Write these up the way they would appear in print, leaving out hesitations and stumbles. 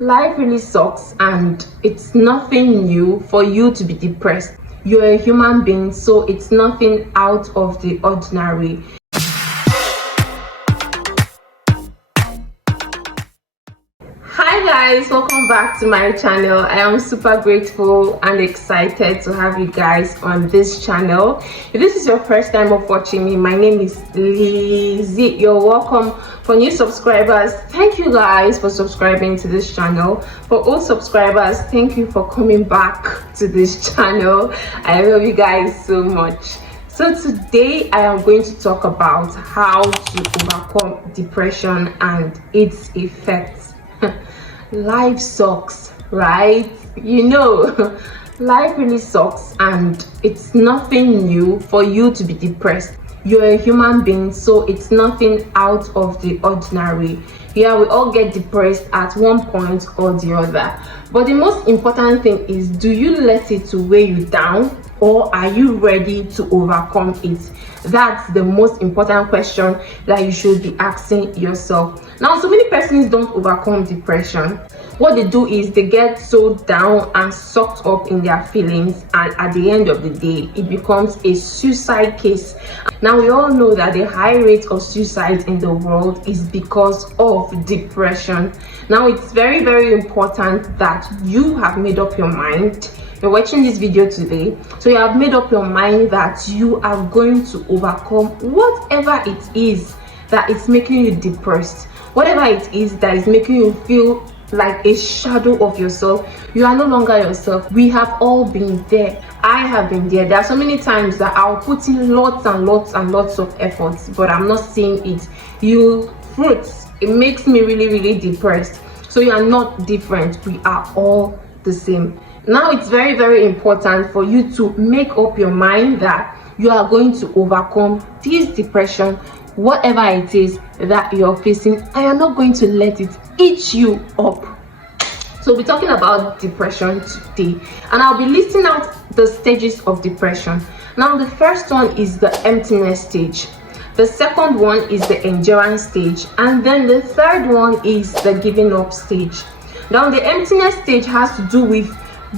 Life really sucks, and it's nothing new for you to be depressed. You're a human being, so it's nothing out of the ordinary. Hi guys, welcome back to my channel. I am super grateful and excited to have you guys on this channel. If this is your first time of watching me, my name is Lizzie. You're welcome. For new subscribers, thank you guys for subscribing to this channel. For old subscribers, thank you for coming back to this channel. I love you guys so much. So today I am going to talk about how to overcome depression and its effects. Life sucks, right? You know, life really sucks, and it's nothing new for you to be depressed. You're a human being, so it's nothing out of the ordinary. Yeah, we all get depressed at one point or the other, but the most important thing is, do you let it to weigh you down, or are you ready to overcome it? That's the most important question that you should be asking yourself. Now, so many persons don't overcome depression. What they do is they get so down and sucked up in their feelings, and at the end of the day it becomes a suicide case. Now, we all know that the high rate of suicide in the world is because of depression. Now, it's very, very important that you have made up your mind. You're watching this video today, so you have made up your mind that you are going to overcome whatever it is that is making you depressed, whatever it is that is making you feel like a shadow of yourself. You are no longer yourself. We have all been there. I have been there. There are so many times that I'll put in lots and lots and lots of efforts, but I'm not seeing it yield fruits. It makes me really, really depressed. So you are not different. We are all the same. Now, it's very, very important for you to make up your mind that you are going to overcome this depression, whatever it is that you're facing, and you're not going to let it eat you up. So we're talking about depression today, and I'll be listing out the stages of depression. Now, the first one is the emptiness stage. The second one is the endurance stage, and then the third one is the giving up stage. Now, the emptiness stage has to do with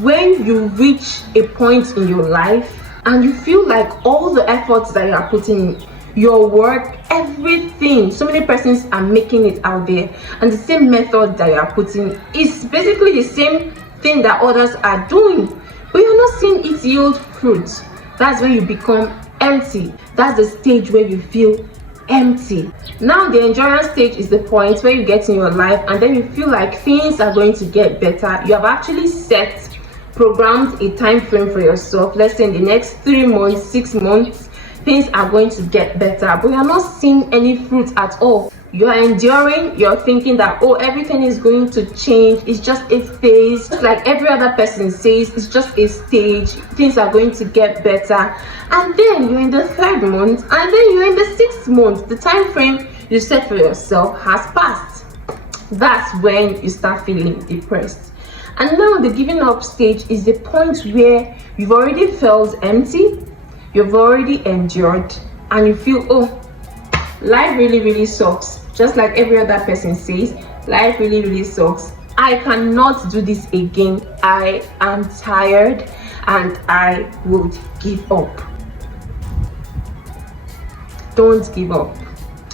when you reach a point in your life and you feel like all the efforts that you are putting in, your work, everything, so many persons are making it out there, and the same method that you are putting is basically the same thing that others are doing, but you're not seeing it yield fruit. That's when you become empty. That's the stage where you feel empty. Now, the endurance stage is the point where you get in your life and then you feel like things are going to get better. You have actually programmed a time frame for yourself. Let's say in the next 3 months, 6 months, things are going to get better, but you're not seeing any fruit at all. You are enduring, you're thinking that, oh, everything is going to change, it's just a phase. Like every other person says, it's just a stage, things are going to get better. And then you're in the 3rd month, and then you're in the 6th month. The time frame you set for yourself has passed. That's when you start feeling depressed. And now the giving up stage is the point where you've already felt empty, you've already endured, and you feel, oh, life really, really sucks. Just like every other person says, life really, really sucks. I cannot do this again. I am tired and I would give up. Don't give up.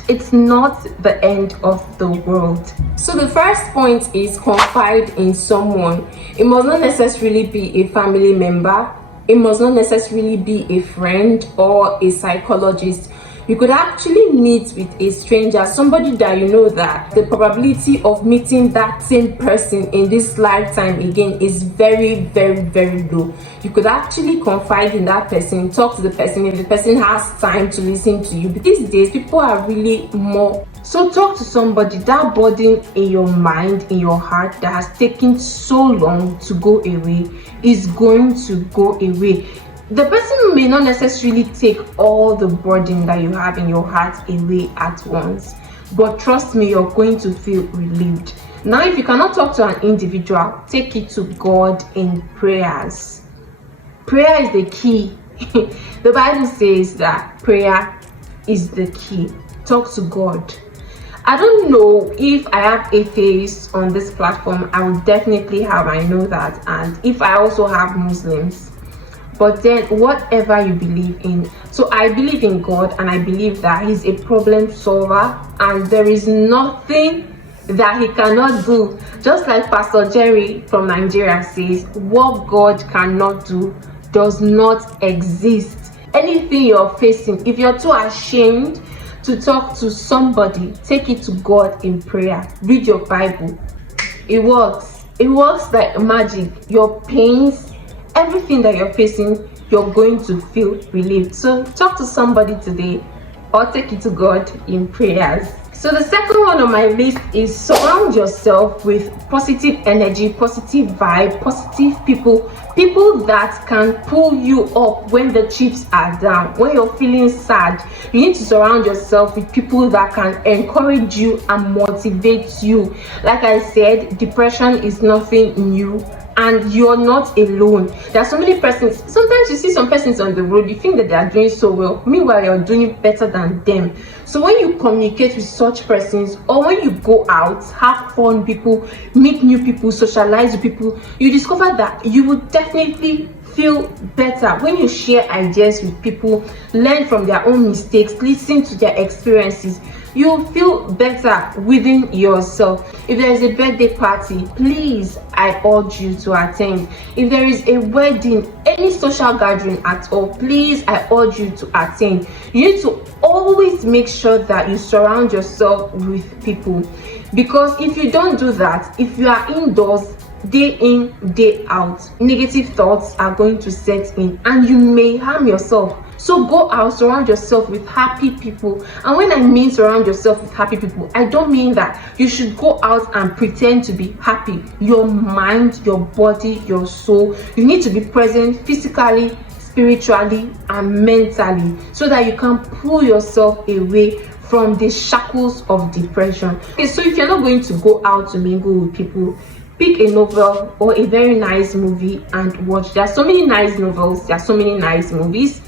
It's not the end of the world. So the first point is confide in someone. It must not necessarily be a family member. It must not necessarily be a friend or a psychologist. You could actually meet with a stranger, somebody that you know that the probability of meeting that same person in this lifetime again is very, very, very low. You could actually confide in that person, talk to the person if the person has time to listen to you. But these days, people are really more. So talk to somebody. That burden in your mind, in your heart that has taken so long to go away is going to go away. The person may not necessarily take all the burden that you have in your heart away at once, but trust me, you're going to feel relieved. Now, if you cannot talk to an individual, take it to God in prayers. Prayer is the key. The Bible says that prayer is the key. Talk to God. I don't know if I have atheists on this platform. I would definitely have, I know that. And if I also have Muslims, but then whatever you believe in, so I believe in God, and I believe that he's a problem solver, and there is nothing that he cannot do. Just like Pastor Jerry from Nigeria says, what God cannot do does not exist. Anything you're facing, if you're too ashamed to talk to somebody, take it to God in prayer. Read your Bible. It works. It works like magic. Your pains, everything that you're facing, you're going to feel relieved. So talk to somebody today, or take it to God in prayers. So the second one on my list is surround yourself with positive energy, positive vibe, positive people that can pull you up when the chips are down. When you're feeling sad, you need to surround yourself with people that can encourage you and motivate you. Like I said, depression is nothing new, and you're not alone. There are so many persons. Sometimes you see some persons on the road, you think that they are doing so well, meanwhile you're doing better than them. So when you communicate with such persons, or when you go out, have fun with people, meet new people, socialize with people, you discover that you will definitely feel better when you share ideas with people, learn from their own mistakes, listen to their experiences. You'll feel better within yourself. If there is a birthday party, please, I urge you to attend. If there is a wedding, any social gathering at all, please, I urge you to attend. You need to always make sure that you surround yourself with people, because if you don't do that, if you are indoors day in, day out, negative thoughts are going to set in and you may harm yourself. So go out, surround yourself with happy people. And when I mean surround yourself with happy people, I don't mean that you should go out and pretend to be happy. Your mind, your body, your soul, you need to be present physically, spiritually, and mentally, so that you can pull yourself away from the shackles of depression. Okay, so if you're not going to go out to mingle with people, pick a novel or a very nice movie and watch. There are so many nice novels, there are so many nice movies.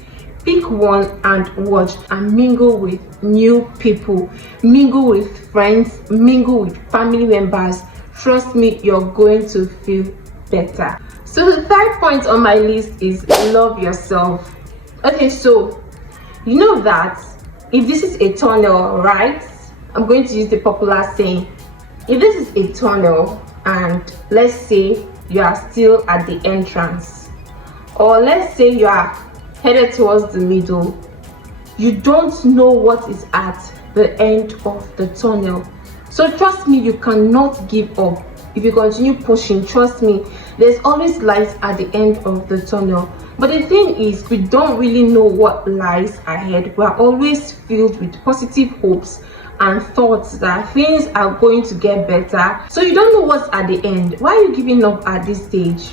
Pick one and watch, and mingle with new people, mingle with friends, mingle with family members. Trust me, you're going to feel better. So the third point on my list is love yourself. Okay, so you know that if this is a tunnel, right? I'm going to use the popular saying. If this is a tunnel, and let's say you are still at the entrance, or let's say you are headed towards the middle, you don't know what is at the end of the tunnel. So trust me, you cannot give up. If you continue pushing, trust me, there's always light at the end of the tunnel. But the thing is, we don't really know what lies ahead. We are always filled with positive hopes and thoughts that things are going to get better. So you don't know what's at the end. Why are you giving up at this stage?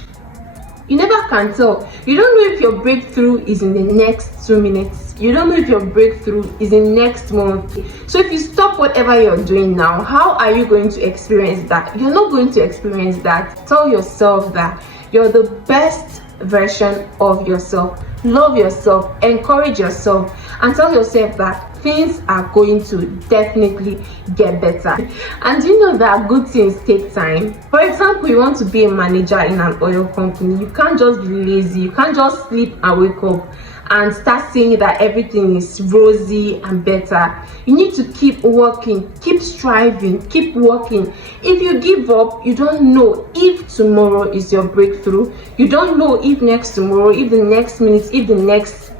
You never can tell. You don't know if your breakthrough is in the next 2 minutes. You don't know if your breakthrough is in next month. So if you stop whatever you're doing now, how are you going to experience that? You're not going to experience that. Tell yourself that you're the best version of yourself. Love yourself, encourage yourself, and tell yourself that things are going to definitely get better. And you know that good things take time. For example, you want to be a manager in an oil company. You can't just be lazy. You can't just sleep and wake up and start saying that everything is rosy and better. You need to keep working, keep striving, keep working. If you give up, you don't know if tomorrow is your breakthrough. You don't know if next tomorrow, if the next minute, if the next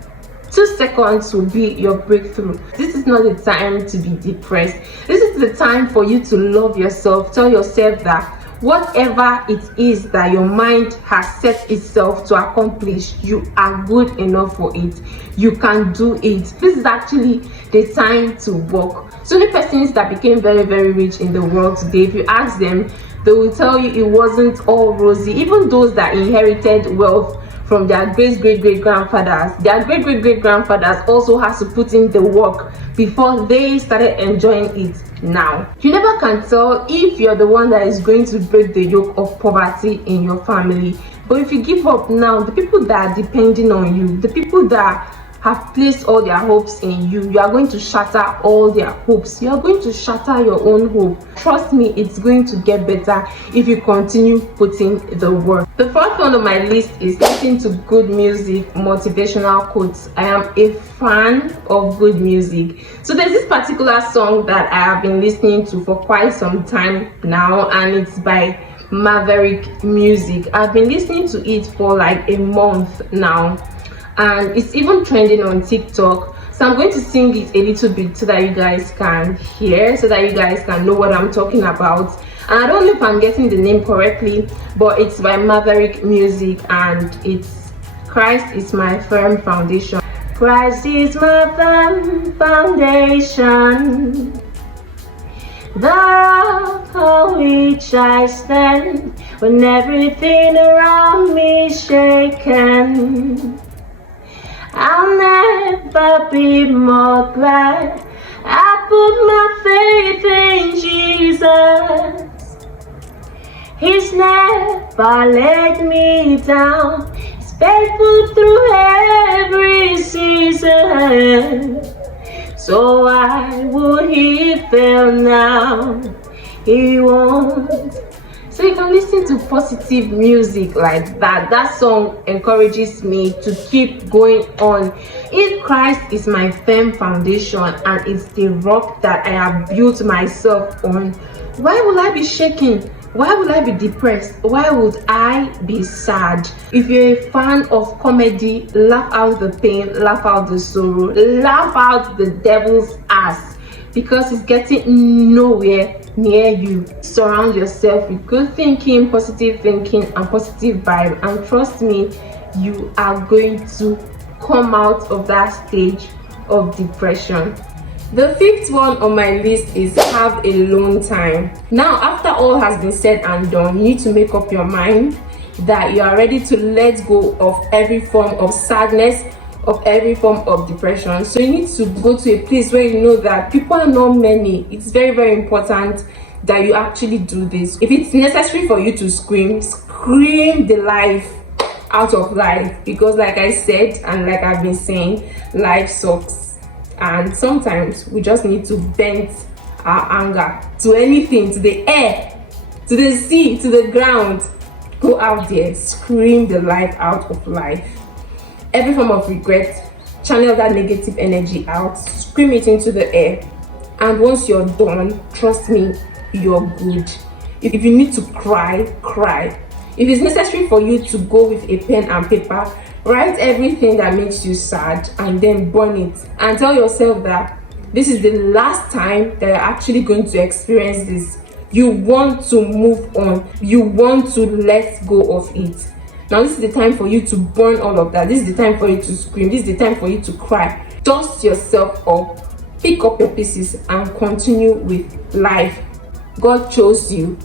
2 seconds will be your breakthrough. This is not the time to be depressed. This is the time for you to love yourself. Tell yourself that whatever it is that your mind has set itself to accomplish, you are good enough for it. You can do it. This is actually the time to work. So the persons that became very, very rich in the world today, if you ask them, they will tell you it wasn't all rosy. Even those that inherited wealth from their great-great-great-grandfathers, their great-great-great-grandfathers also has to put in the work before they started enjoying it. Now, you never can tell if you're the one that is going to break the yoke of poverty in your family. But if you give up now, the people that are depending on you, the people that have placed all their hopes in you, you are going to shatter all their hopes. You are going to shatter your own hope. Trust me, it's going to get better if you continue putting the work. The fourth one on my list is listening to good music, motivational quotes. I am a fan of good music. So there's this particular song that I have been listening to for quite some time now, and it's by Maverick Music. I've been listening to it for like a month now, and it's even trending on TikTok. So I'm going to sing it a little bit so that you guys can hear, so that you guys can know what I'm talking about. And I don't know if I'm getting the name correctly, but it's by Maverick Music, and it's Christ is my firm foundation. Christ is my firm foundation, the rock on which I stand when everything around me is shaken. I'll never be more glad I put my faith in Jesus. He's never let me down. He's faithful through every season. So why would he fail now? He won't. So you can listen to positive music like that. That song encourages me to keep going on. If Christ is my firm foundation and it's the rock that I have built myself on, why will I be shaking? Why would I be depressed? Why would I be sad? If you're a fan of comedy, laugh out the pain, laugh out the sorrow, laugh out the devil's ass, because it's getting nowhere near you. Surround yourself with good thinking, positive thinking, and positive vibe, and trust me, you are going to come out of that stage of depression. The fifth one on my list is have alone time. Now, after all has been said and done, you need to make up your mind that you are ready to let go of every form of sadness, of every form of depression. So you need to go to a place where you know that people are not many. It's very, very important that you actually do this. If it's necessary for you to scream, scream the life out of life, because like I said and like I've been saying, life sucks. And sometimes we just need to vent our anger to anything, to the air, to the sea, to the ground. Go out there, scream the life out of life. Every form of regret, channel that negative energy out, scream it into the air. And once you're done, trust me, you're good. If you need to cry, cry. If it's necessary for you to go with a pen and paper, write everything that makes you sad and then burn it, and tell yourself that this is the last time that you're actually going to experience this. You want to move on. You want to let go of it. Now this is the time for you to burn all of that. This is the time for you to scream. This is the time for you to cry. Dust yourself up, pick up your pieces, and continue with life. God chose you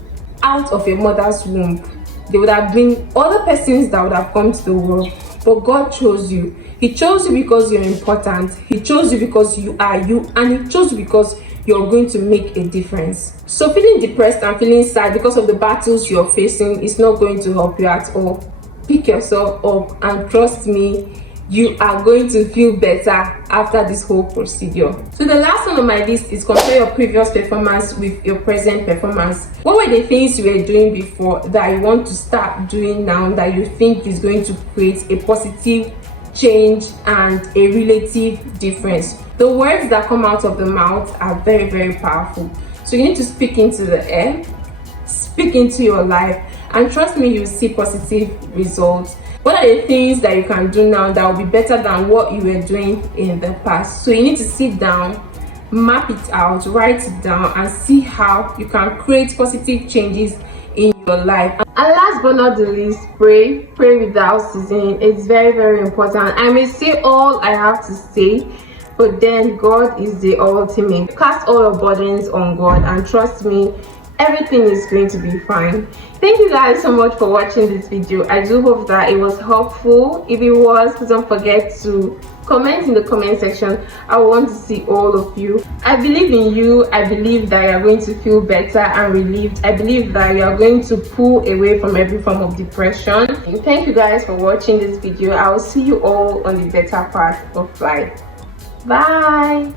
out of your mother's womb. There would have been other persons that would have come to the world, but God chose you. He chose you because you're important. He chose you because you are you, and He chose you because you're going to make a difference. So feeling depressed and feeling sad because of the battles you're facing is not going to help you at all. Pick yourself up, and trust me, you are going to feel better after this whole procedure. So the last one on my list is compare your previous performance with your present performance. What were the things you were doing before that you want to start doing now that you think is going to create a positive change and a relative difference? The words that come out of the mouth are very, very powerful. So you need to speak into the air, speak into your life, and trust me, you'll see positive results. What are the things that you can do now that will be better than what you were doing in the past? So you need to sit down, map it out, write it down, and see how you can create positive changes in your life. And last but not the least, pray without ceasing. It's very, very important. I may say all I have to say, but then God is the ultimate. Cast all your burdens on God, and trust me, everything is going to be fine. Thank you guys so much for watching this video. I do hope that it was helpful. If it was, please don't forget to comment in the comment section. I want to see all of you. I believe in you. I believe that you're going to feel better and relieved. I believe that you're going to pull away from every form of depression. And thank you guys for watching this video. I will see you all on the better part of life. Bye.